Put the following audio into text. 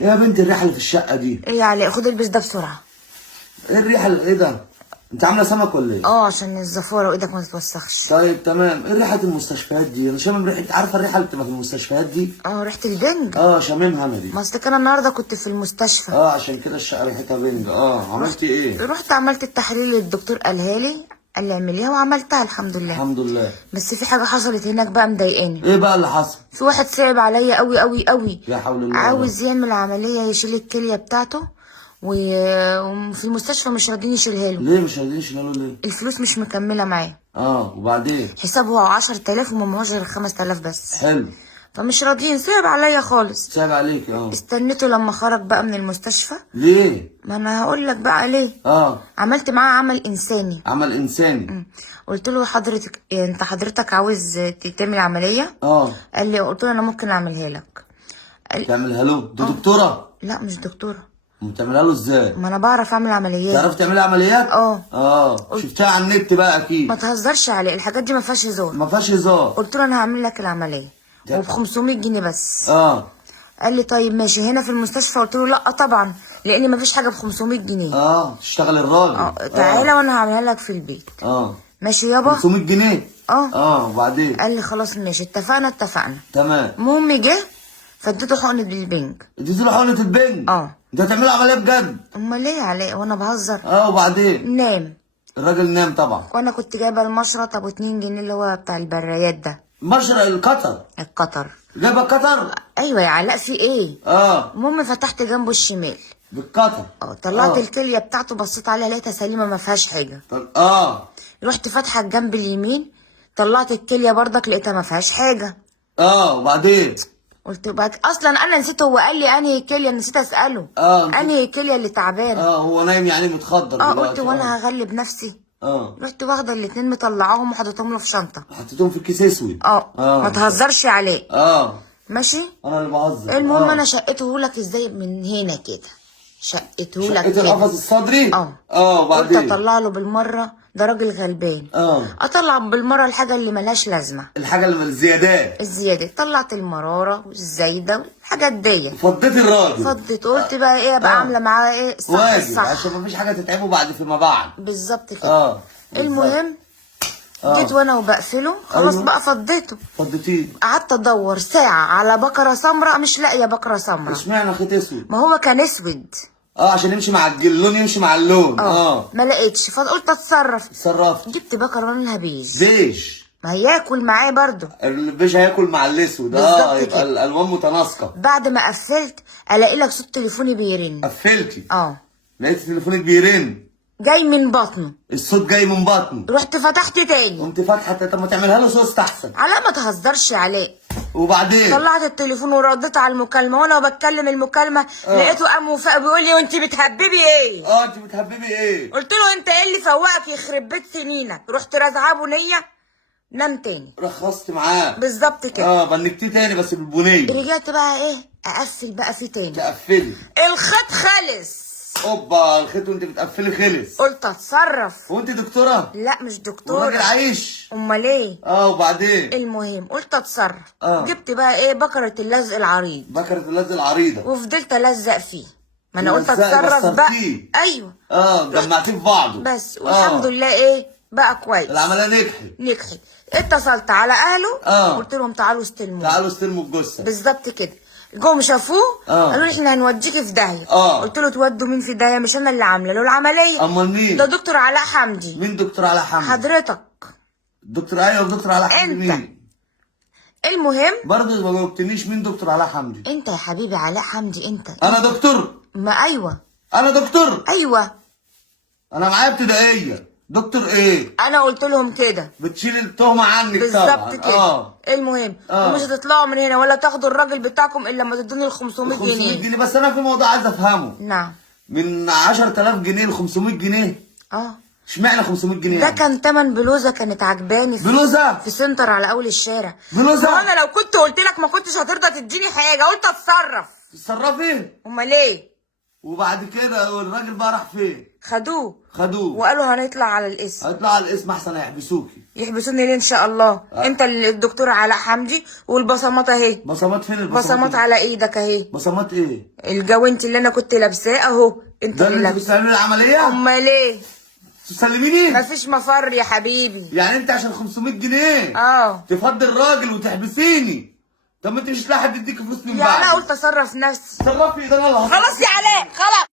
يا بنت الريحه اللي في الشقه دي. ايه يا علاء، خد البس ده بسرعه. ايه الريحه ايه ده؟ انت عامله سمك ولا ايه؟ عشان الزفاره وايدك ما تتوسخش. طيب تمام. ايه ريحه المستشفيات دي؟ انا شامم ريحه، عارفه الريحه اللي بتبقى في المستشفيات دي؟ ريحه البنج. شاممها انا دي. ما اصل انا النهارده كنت في المستشفى. عشان كده الشقه ريحتها بنج. عملتي ايه؟ رحت عملت التحاليل اللي الدكتور قالها لي، قال لي اعمليها وعملتها الحمد لله. الحمد لله. بس في حاجه حصلت هناك بقى مضايقاني. ايه بقى اللي حصل؟ في واحد صعب عليا قوي قوي قوي. لا حول الله. عاوز يعمل عمليه يشيل الكليه بتاعته وفي المستشفى مش راضيين يشيلها له. ليه مش راضيين يشيلها له ليه؟ الفلوس مش مكمله معاه. وبعدين؟ حسابه 10000 وما معهوش غير 5000 بس. حلو. فمش راضيين، صعب عليا خالص. صعب عليك. استنيته لما خرج بقى من المستشفى. ليه؟ ما انا هقول لك بقى ليه. عملت معاه عمل انساني. عمل انساني. قلت له انت حضرتك عاوز تعمل عمليه؟ قال لي، قلت له انا ممكن اعملها لك. تعملها له؟ دي دكتوره؟ لا مش دكتوره. بتعملها له ازاي؟ ما انا بعرف اعمل عمليات. تعرف تعملي عمليات؟ شفتها على النت بقى اكيد. ما تهزرش عليه، الحاجات دي ما فيهاش هزار. ما فيهاش هزار. قلت له انا هعمل لك العمليه وب 500 جنيه بس. قال لي طيب ماشي. هنا في المستشفى قلت له لا طبعا، لان ما فيش حاجه ب 500 جنيه. تشتغل الراجل. تعالى وانا هعملها لك في البيت. ماشي يابا. 500 جنيه. وبعدين؟ قال لي خلاص ماشي، اتفقنا. تمام. المهم جه فاديته حقنه البنج. اديته له حقنه البنج؟ انت هتعملي عمليه بجد؟ امال ليه يا علاء وانا بهزر؟ وبعدين؟ نام. الراجل نام طبعا. وانا كنت جايبه المشرط ابو 2 جنيه اللي هو بتاع البرايات ده. مشرط القطر؟ جايبه قطر؟ ايوه يا علاء، في ايه؟ المهم فتحت جنبه الشمال بالقطر. طلعت الكليه بتاعته، بصيت عليها لقيتها سليمه ما فيهاش حاجه. رحت فاتحه الجنب اليمين، طلعت الكليه برضك لقيتها ما فيهاش حاجه. وبعدين؟ قلت بقى اصلا انا نسيت، هو قال لي انهي كليه، نسيت اساله. انهي كليه اللي تعبانه. هو نايم يعني متخدر دلوقتي. قلت وانا هغلب نفسي. رحت واخده الاتنين مطلعاهم وحطيتهم له في شنطه. حطيتهم في كيس اسود. ما تهزرش عليه. ماشي. انا اللي بهزر. المهم انا شقته لك ازاي من هنا كده، شقته لك شقيت القفص الصدري. وبعدين قلت اطلع له بالمره، ده راجل غلبان. اطلع بالمره الحاجه اللي ملهاش لازمه، الحاجه اللي الزيادات. طلعت المراره والزايده والحاجات دي. فضيت الراجل. قلت بقى ايه، ابقى عامله معاه ايه واجب عشان مفيش حاجه تتعبه بعد فيما بعد. بالظبط كده. المهم جيت وانا وبقفله خلاص. بقى فضيتيه. قعدت ادور ساعه على بقره سمراء، مش لاقيه بقره سمراء. اشمعنى خيط اسود؟ ما هو كان اسود. عشان يمشي مع اللون، يمشي مع اللون. ما لقيتش، فقلت اتصرفت. جبت بقره لونها بيج. ما هياكل معاه برضه. البيج هياكل مع الاسود. يبقى الالوان متناسقه. بعد ما قفلت الاقي لك صوت تليفوني بيرن. قفلتي؟ لقيت تليفونك بيرن جاي من بطنه. الصوت جاي من بطنه. رحت فتحت تاني. قمت فاتحه. طب ما تعملها له صوت احسن. علاء ما تهزرش عليه. وبعدين؟ طلعت التليفون ورديت على المكالمه، وانا بتكلم المكالمه لقيته قام وفاق بيقول لي وانت بتهببي ايه؟ انت بتهببي ايه؟ قلت له انت ايه اللي فوقك يخرب بيت سنينك؟ رحت رازعاه بنيه، نام تاني. رخصت معاه بالظبط كده. بنكتيه تاني بس بالبنيه. رجعت بقى ايه، اقفل بقى فيه تاني. تقفلي؟ الخيط خلص. اوبا، الخيط وانت بتقفلي خلص. قلت اتصرف. وانت دكتوره؟ لا مش دكتوره. والراجل عايش؟ امال ايه؟ وبعدين؟ المهم قلت اتصرف. جبت بقى ايه، بكره اللزق العريض. بكره اللزق العريضه. وفضلت الزق فيه. ما انا قلت اتصرف بقى. ايوه. جمعتيه في بعضه بس. والحمد لله ايه بقى كويس. العمليه نجحت. اتصلت على اهله. قلت لهم تعالوا استلموا الجثه. بالظبط كده. جم شافوه قالوا لي احنا هنوديكي في داهيه. قلت له تودوا مين في داهيه؟ مش انا اللي عامله له العمليه. امال مين؟ ده دكتور علاء حمدي. مين دكتور علاء حمدي؟ حضرتك. دكتور دكتور علاء حمدي مين؟ المهم برضه ما جاوبتنيش مين دكتور علاء حمدي. انت يا حبيبي علاء حمدي. انت انا دكتور؟ ما ايوه انا دكتور. ايوه انا معايا ابتدائيه. دكتور ايه؟ انا قلت لهم كده. بتشيل التهمه عنك بالظبط كده. المهم ومش هتطلعوا من هنا ولا تاخدوا الراجل بتاعكم الا لما تدوني ال 500 جنيه. 500 جنيه بس. انا في موضوع عايز افهمه. نعم. من 10000 جنيه ل 500 جنيه. اشمعنى 500 جنيه؟ ده كان تمن بلوزه كانت عجباني. بلوزه؟ في سنتر على اول الشارع. بلوزه؟ وانا لو كنت قلت لك ما كنتش هترضى تديني حاجه. قلت اتصرف. تتصرفي؟ امال ايه؟ وبعد كده الراجل بقى راح فين؟ خدوه وقالوا هنطلع على الاسم. هيطلع على الاسم احسن، هيحبسوكي. يحبسوني ليه ان شاء الله؟ انت الدكتور علاء حمدي والبصمات اهي. بصمات فين البصمات؟ بصمات على ايدك اهي. بصمات ايه؟ الجوانت اللي انا كنت لابساه اهو. انت اللي لابسه. بتسلمي العمليه؟ امال ايه؟ تسلميني؟ مفيش مفر يا حبيبي. يعني انت عشان 500 جنيه تفضي الراجل وتحبسيني؟ طب ما انت مش لاقي حد يديك فلوس من بعد. يعني انا قلت اصرف نفسي. تصرفي ده انا اللي خلاص يا علاء خلاص.